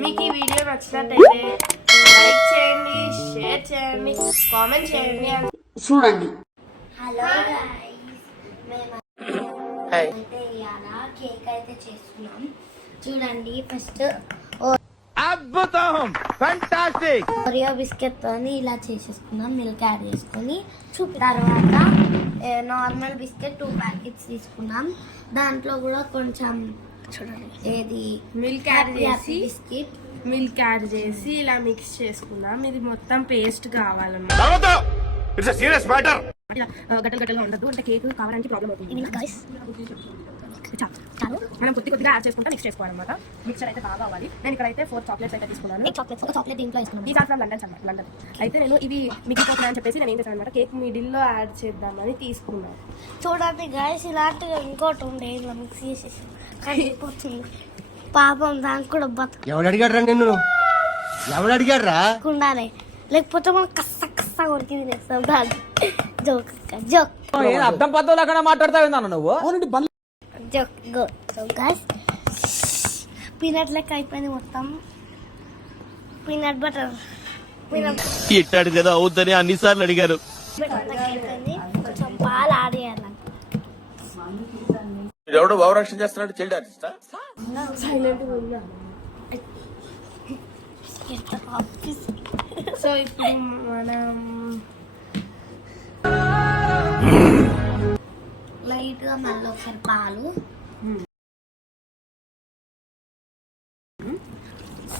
మీకు ఈ వీడియో నచ్చినట్టయితే లైక్ చేయండి, షేర్ చేయండి, కామెంట్ చేయండి అని చూడండి. హలో గైస్, మేమైతే ఇవాళ కేక్ అయితే చేస్తున్నాం. చూడండి, ఫస్ట్ అద్భుతం, ఫెంటాస్టిక్ ఓరియో బిస్కెట్ తోని ఇలా చేసేసుకున్నాం, మిల్క్ యాడ్ చేసుకొని. తర్వాత నార్మల్ బిస్కెట్ 2 ప్యాకెట్స్ తీసుకున్నాం. దాంట్లో కూడా కొంచెం చూడండి ఏది మిల్క్ యాడ్ చేసి బిస్కెట్ ఇలా మిక్స్ చేసుకున్నాం. ఇది మొత్తం పేస్ట్ కావాలన్నమాట. It's serious matter. గట్టలుగా ఉండదు అంటే కేక్ కావడానికి ప్రాబ్లం అవుతుంది. చాలు మనం కొద్దిగా యాడ్ చేసుకుంటా మిక్స్ చేసుకోవాలన్నమాట. మిక్సర్ అయితే బాగా అవ్వాలి. నేను ఇక్కడైతే 4 చాక్లెట్స్ అయితే తీసుకున్నాను. చాక్లెట్ దీంట్లో ఇస్తున్నాం. ఈ సార్ లండన్ అయితే నేను ఇవి మిగిలిపోతున్నాయి అని చెప్పేసి నేను ఏం చేశాను అనమాట, కేక్ మిడిల్లో యాడ్ చేద్దామని తీసుకున్నాను. చూడండి గైస్, ఇలాంటిగా ఇంకోటి ఉండే ఇలా మిక్స్ చేసేసి కలిగిపోతుంది. పాపం దానికి కూడా ఎవడు అడిగాడు రా నిన్ను? ఎవడు అడిగాడు రా? ఉండాలి, లేకపోతే మనం కస్స కొరికి తినేస్తాం. దాన్ని జోక్ అర్థం పద్ధతులు మాట్లాడతావు నువ్వు. Joke go. So guys, peanut లెక్క అయిపోయింది మొత్తం. పీనట్ బటర్ ఇట్టాడు కదా అవుద్దని అన్నిసార్లు అడిగారు. అయిపోయింది. కొంచెం పాలు యాడ్ చేయాలి. ఎవడో భావరక్షణ చేస్తున్నాడు, చైల్డ్ ఆర్టిస్టా? సైలెంట్ ఉన్నా. సో ఇప్పుడు మనం లైట్ గా మళ్ళీ ఒకసారి పాలు.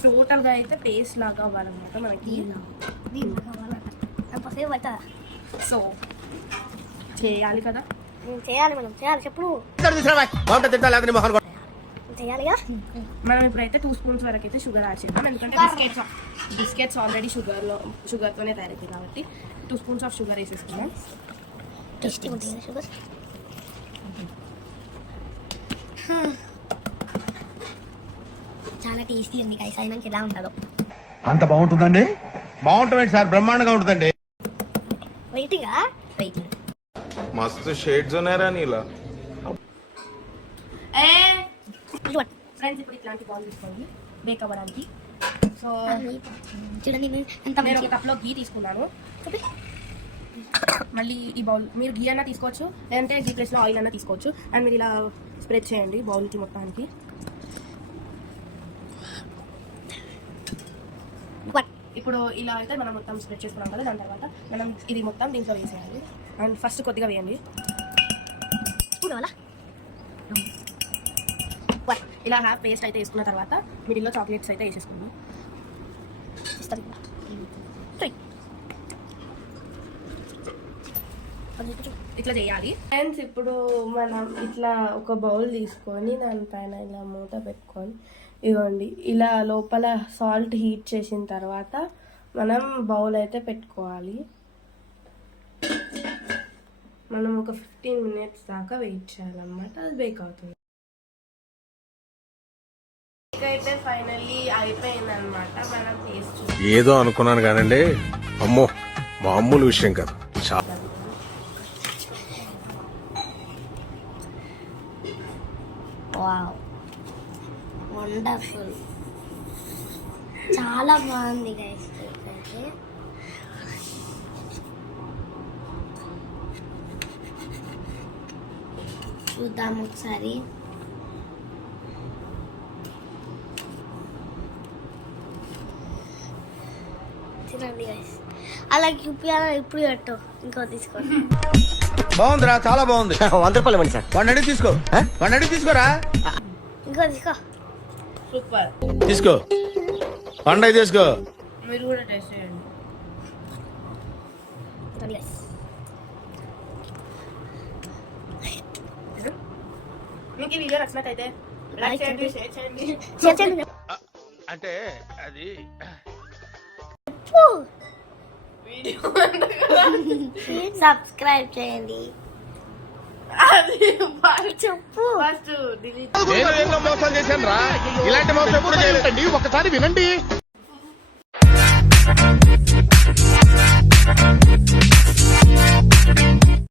టోటల్ గా అయితే పేస్ట్ లాగా అవ్వాలన్నమాట మనకి. దీంట్లో కావాలంట పడుతుందా? సో చేయాలి కదా, చేయాలి. మనం చేయాలి. చెప్పు చేయాలిగా. మనం ఇప్పుడైతే 2 స్పూన్స్ వరకు అయితే షుగర్ యాడ్ చేద్దాం. ఎందుకంటే బిస్కెట్స్ ఆల్రెడీ షుగర్తోనే తయారైతాయి కాబట్టి 2 స్పూన్స్ ఆఫ్ షుగర్ వేసేసుకున్నాం. టేస్టీ ఉంటుంది షుగర్. చాలా టేస్టీ ఉంది గైస్. అయినాక ఎలా ఉంటుందో. అంత బాగుంటుందండి? బాగుంటుంది సార్, బ్రహ్మాండంగా ఉంటుందండి. వెయిట్. मस्त शेड्स ఉన్నాయరా నీలా. ఫ్రెండ్స్, ఇప్పుడు ఇట్లాంటి బౌల్ తీసుకోండి బేక్ అవ్వడానికి. సో చూడండి ఎంత నేను ఒక కప్లో గీ తీసుకున్నాను. మళ్ళీ ఈ బౌల్ మీరు గీ అన్నా తీసుకోవచ్చు, లేదంటే గీ ప్లేస్లో ఆయిల్ అన్నా తీసుకోవచ్చు. అండ్ మీరు ఇలా స్ప్రెడ్ చేయండి బౌల్కి మొత్తానికి. ఇప్పుడు ఇలా అయితే మనం మొత్తం స్ప్రెడ్ చేసుకున్నాం కదా. దాని తర్వాత మనం ఇది మొత్తం దీంట్లో వేసేయాలి. అండ్ ఫస్ట్ కొద్దిగా వేయండి. ఇలా హ్యాఫ్ పేస్ట్ అయితే వేసుకున్న తర్వాత మిడిల్లో చాక్లెట్స్ అయితే వేసేసుకున్నాం. ఇట్లా చేయాలి ఫ్రెండ్స్. ఇప్పుడు మనం ఇట్లా ఒక బౌల్ తీసుకొని దానిపైన ఇలా మూత పెట్టుకొని ఇవ్వండి. ఇలా లోపల సాల్ట్ హీట్ చేసిన తర్వాత మనం బౌల్ అయితే పెట్టుకోవాలి. మనం ఒక 15 minutes దాకా వెయిట్ చేయాలన్నమాట. అది బేక్ అవుతుంది. అయితే ఫైనల్లీ అయిపోయిందనమాట. మనం టేస్ట్ ఏదో అనుకున్నాను కానండి, అమ్మో మామూలు విషయం కాదు. వావ్, వండర్ఫుల్, చాలా బాగుంది గైస్. అయితే చూద్దాం ఒకసారి. తినండి గైస్. అలాగే చూపించాలి. ఇప్పుడు పెట్టు, ఇంకో తీసుకోండి. బాగుందిరా, చాలా బాగుంది. 100 రూపాయలు ఇవ్వండి సార్. 1 అడిగి తీసుకో. 1 అడిగి తీసుకోరా. ఇంకో తీసుకో. సూపర్. తీసుకో, 1 అడిగి తీసుకో. మీరు కూడా టేస్ట్ చేయండి. మీకు ఈ వీడియో నచ్చినట్టయితే లైక్ చేయండి, షేర్ చేయండి. అంటే అది సబ్స్క్రైబ్ చేయండి. అది చెప్పు. First delete. నేను ఎన్నో మోసాలు చేశాను రా, ఇలాంటి మోసం ఎప్పుడు చేయలేదండి. ఒకసారి వినండి.